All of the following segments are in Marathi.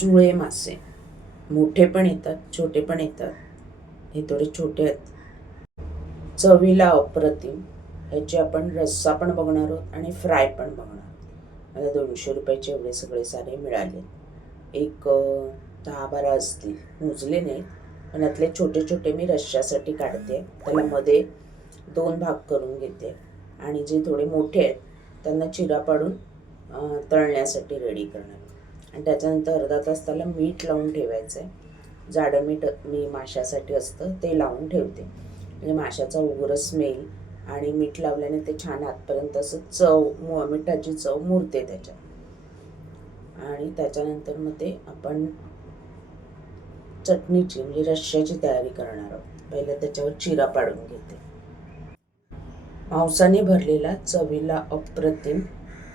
सुळे मासे मोठे पण येतात, छोटे पण येतात. हे थोडे छोटे आहेत, चवीला अप्रतिम. ह्याची आपण रस्सा पण बघणार आहोत आणि फ्राय पण बघणार आहोत. मला 200 रुपयाचे एवढे सगळे सारे मिळाले. एक 10-12 असतील, मोजले नाही, पण यातले छोटे छोटे मी रश्श्यासाठी काढते. त्याला मध्ये 2 भाग करून घेते आणि जे थोडे मोठे आहेत त्यांना चिरा पाडून तळण्यासाठी रेडी करणार. आणि त्याच्यानंतर अर्धा तास त्याला मीठ लावून ठेवायचं आहे. जाडं मीठ मी माशासाठी असतं ते लावून ठेवते, म्हणजे माशाचा उग्र स्मेल आणि मीठ लावल्याने ते छान आतपर्यंत असं मिठाची चव मुरते त्याच्यात. आणि त्याच्यानंतर मग ते आपण चटणीची म्हणजे रश्श्याची तयारी करणार आहोत. पहिलं त्याच्यावर चिरा पाडून घेते. मांसाने भरलेला चवीला अप्रतिम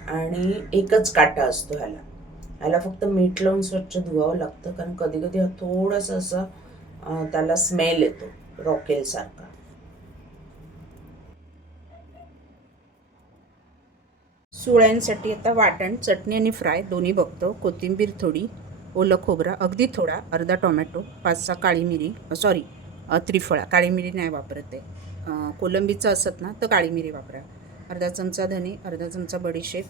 आणि एकच काटा असतो ह्याला फक्त मीठ लावून स्वच्छ धुवावं लागतं, कारण कधी कधी हा थोडासा असा त्याला स्मेल येतो रॉकेल सारखा. सुळ्यांसाठी आता वाटण, चटणी आणि फ्राय दोन्ही बघतो. कोथिंबीर थोडी, ओलं खोबरा अगदी थोडा, अर्धा टोमॅटो, 5-6 काळी मिरी, त्रिफळा, काळी मिरी नाही वापरत आहे. कोलंबीचं असत ना तर काळी मिरी वापरा. अर्धा चमचा धने, अर्धा चमचा बडीशेप,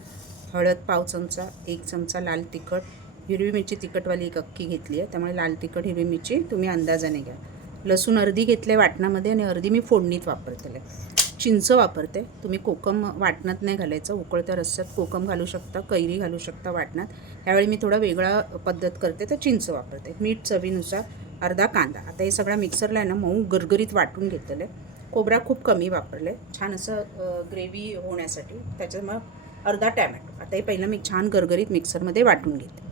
हळद पाव चमचा, 1 चमचा लाल तिखट, हिरवी मिरची तिखटवाली एक अख्खी घेतली आहे, त्यामुळे लाल तिखट हिरवी मिरची तुम्ही अंदाजाने घ्या. लसूण अर्धी घेतले वाटणामध्ये आणि अर्धी मी फोडणीत वापरते. चिंच वापरते. तुम्ही कोकम वाटणात नाही घालायचं, उकळत्या रस्स्यात कोकम घालू शकता, कैरी घालू शकता वाटणात. ह्यावेळी मी थोडा वेगळा पद्धत करते तर चिंच वापरते. मीठ चवीनुसार, अर्धा कांदा. आता हे सगळा मिक्सरला आहे ना मऊ गरगरीत वाटून घेतलेलं आहे. खोबरा खूप कमी वापरलं आहे, छान असं ग्रेव्ही होण्यासाठी. त्याच्यात मग अर्धा टॅमॅटो. आता हे पहिलं मी छान गरगरीत मिक्सरमध्ये वाटून घेते.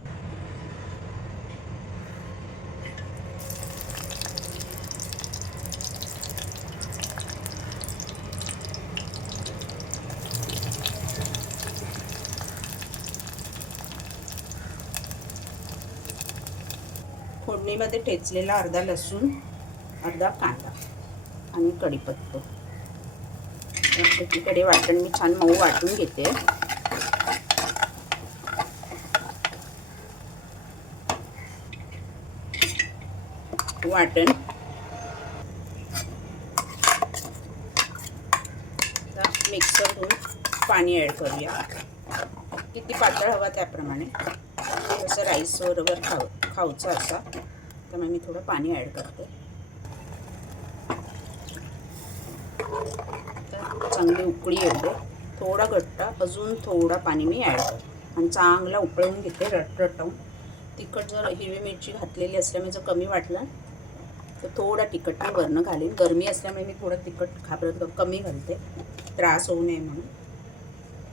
फोडणीमध्ये ठेचलेला अर्धा लसूण, अर्धा कांदा आणि कढीपत्ता. एकीकडे वाटण मी छान मऊ वाटून घेते. वाटण मिक्सर धुवून पाणी ॲड करूया. किती पातळ हवा त्याप्रमाणे, जसं राईस बरोबर खाऊचं असा, त्यामुळे मी थोडं पाणी ॲड करते. चांगली उकळी येते, थोडा घट्ट, अजून थोडा पाणी मी ॲड करते आणि चांगला उकळवून घेते रटरटावून. तिखट जर हिरवी मिरची घातलेली असल्यामुळे जर कमी वाटलं तर थोडा तिखट मी वरनं घालीन. गरमी असल्यामुळे मी थोडं तिखट कमी घालते, त्रास होऊ नये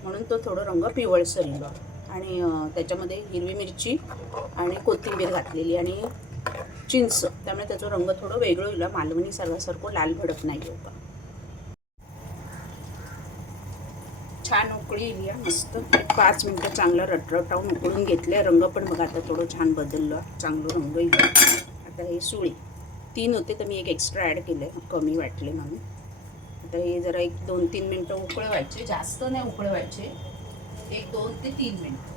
म्हणून तो थोडं रंग पिवळसर येईल. आणि त्याच्यामध्ये हिरवी मिरची आणि कोथिंबीर घातलेली आणि चिंच, त्यामुळे त्याचा रंग थोडं वेगळं येईल. मालवणी सर्वासारखं लाल भडक नाही हो का. छान उकळी येईल या मस्त. 5 मिनटं चांगलं रटरटावून उकळून घेतले. रंग पण बघा आता थोडं छान बदललं, चांगलं रंग येईल. आता हे सुळी 3 होते तर मी एक एक्स्ट्रा ॲड केले, कमी वाटले म्हणून. आता हे जरा 1-2-3 मिनटं उकळवायचे, जास्त नाही उकळवायचे, 1-2 ते 3 मिनटं,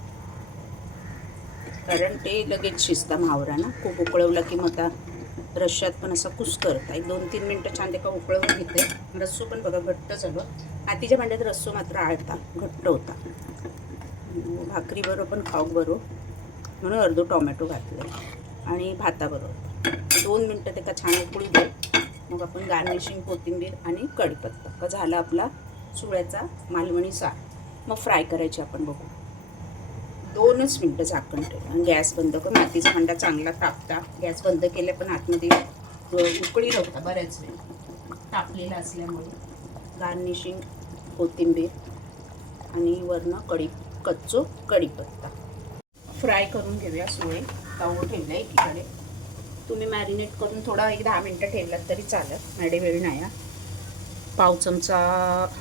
कारण ते लगेच शिजतं मावरा ना. खूप उकळवलं की मग आता रश्श्यात पण असा कुस्करता. 1-2-3 मिनटं छान त्याला उकळवून घेते. रस्सो पण बघा घट्ट झालं. आतीच्या भांड्यात रस्सो मात्र आळता, घट्ट होता, भाकरीबरोबर पण खाऊ बरोबर, म्हणून अर्धो टोमॅटो घातले आणि भाताबरोबर 2 मिनटं त्याला छान उकळू दे. मग आपण गार्निशिंग कोथिंबीर आणि कढीपत्ता का झाला आपला सुळ्याचा मालवणी सार. मग फ्राय करायची आपण बघू. 2च मिनटं झाकण ठेव आणि गॅस बंद कर. मातीचा भांडा चांगला तापता. गॅस बंद केले पण आतमध्ये उकळी नव्हता, बऱ्याच वेळ तापलेला असल्यामुळे. गार्निशिंग कोथिंबीर आणि वरनं कच्चो कढीपत्ता. फ्राय करून घेऊया सुळे. तवा ठेवला एकीकडे. तुम्ही मॅरिनेट करून थोडा 10 मिनटं ठेवलात तरी चालत, माझ्याकडे वेळ नाही. पाव चमचा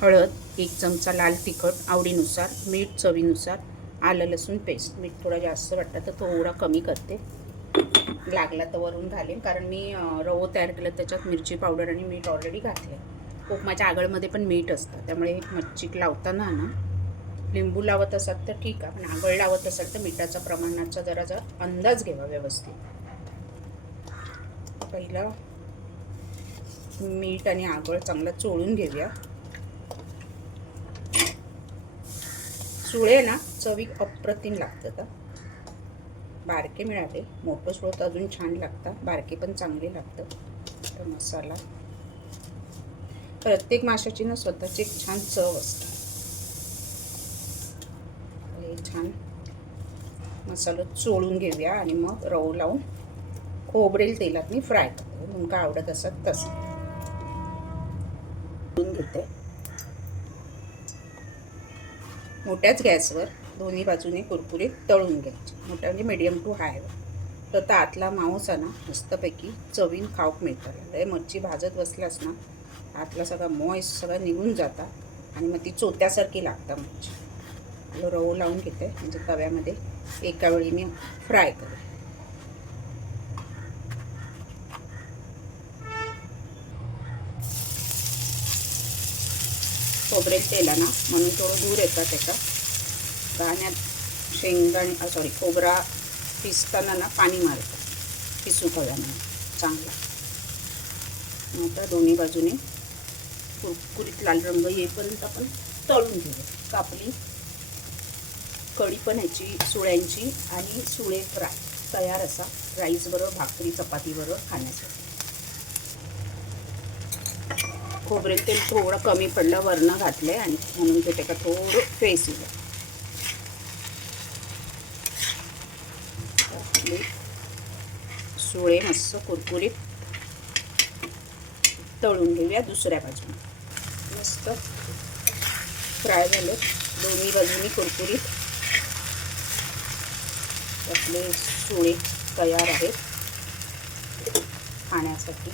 हळद, 1 चमचा लाल तिखट आवडीनुसार, मीठ चवीनुसार, आलं लसूण पेस्ट. मीठ थोडा जास्त वाटतं तर थोडा कमी करते, लागला तर वरून घालेन, कारण मी रवो तयार केलं त्याच्यात मिरची पावडर आणि मीठ ऑलरेडी घातले. कोकमाच्या आगळमध्ये पण मीठ असतं, त्यामुळे मच्छीक लावताना ना लिंबू लावत असाल तर ठीक आहे, पण आगळ लावत असाल तर मिठाचा प्रमाणाचा जरा अंदाज घ्यावा व्यवस्थित. पहिला मीठ आणि आगळ चांगला चोळून घेऊया. सुळे ना चवीक अप्रतिम लागतात. बारके मिळाले, मोठं सुळ तर अजून छान लागतात, बारके पण चांगले लागतात. तर मसाला प्रत्येक माशाची ना स्वतःची एक छान चव असते. हे छान मसाला चोळून घेऊया आणि मग रव लावून खोबरेल तेलात मी फ्राय करते. तुमका आवडत असत तसं घेते. मोठ्याच गॅसवर दोन्ही बाजूने कुरकुरीत तळून घ्यायचे. मोठ्या म्हणजे मीडियम टू हाय. तर आतला मांस ना मस्तपैकी चवीन खाऊक मिळतं. लय मच्छी भाजत बसलास ना आतला सगळा मॉइस सगळा निघून जाता आणि मग ती चोत्यासारखी लागतं मच्छी. रव लावून घेते म्हणजे तव्यामध्ये एका वेळी मी फ्राय करेन. खोबरेल तेला ना म्हणून थोडं दूर येतात त्याचा. गाण्यात शेंगदाणे खोबरा पिसताना ना पाणी मारतं पिसू तव्यामध्ये चांगला. आता दोन्ही बाजूने कुरकुरीत लाल रंग येईपर्यंत आपण तळून घेऊया. कापली कढी पण ह्याची सुळ्यांची आणि सुळे फ्राय तयार असा राईस बरोबर भाकरी चपाती बरोबर खाण्यासाठी. खोबरेल तेल थोडं कमी पडलं वरनं घातलंय आणि म्हणून ते त्याला थोडं फेस येईल. सुळे मस्त कुरकुरीत तळून घेऊया. दुसऱ्या बाजूने मस्त फ्राय झाले दोन्ही बाजूनी कुरकुरीत. आपले सुळे तयार आहेत खाण्यासाठी.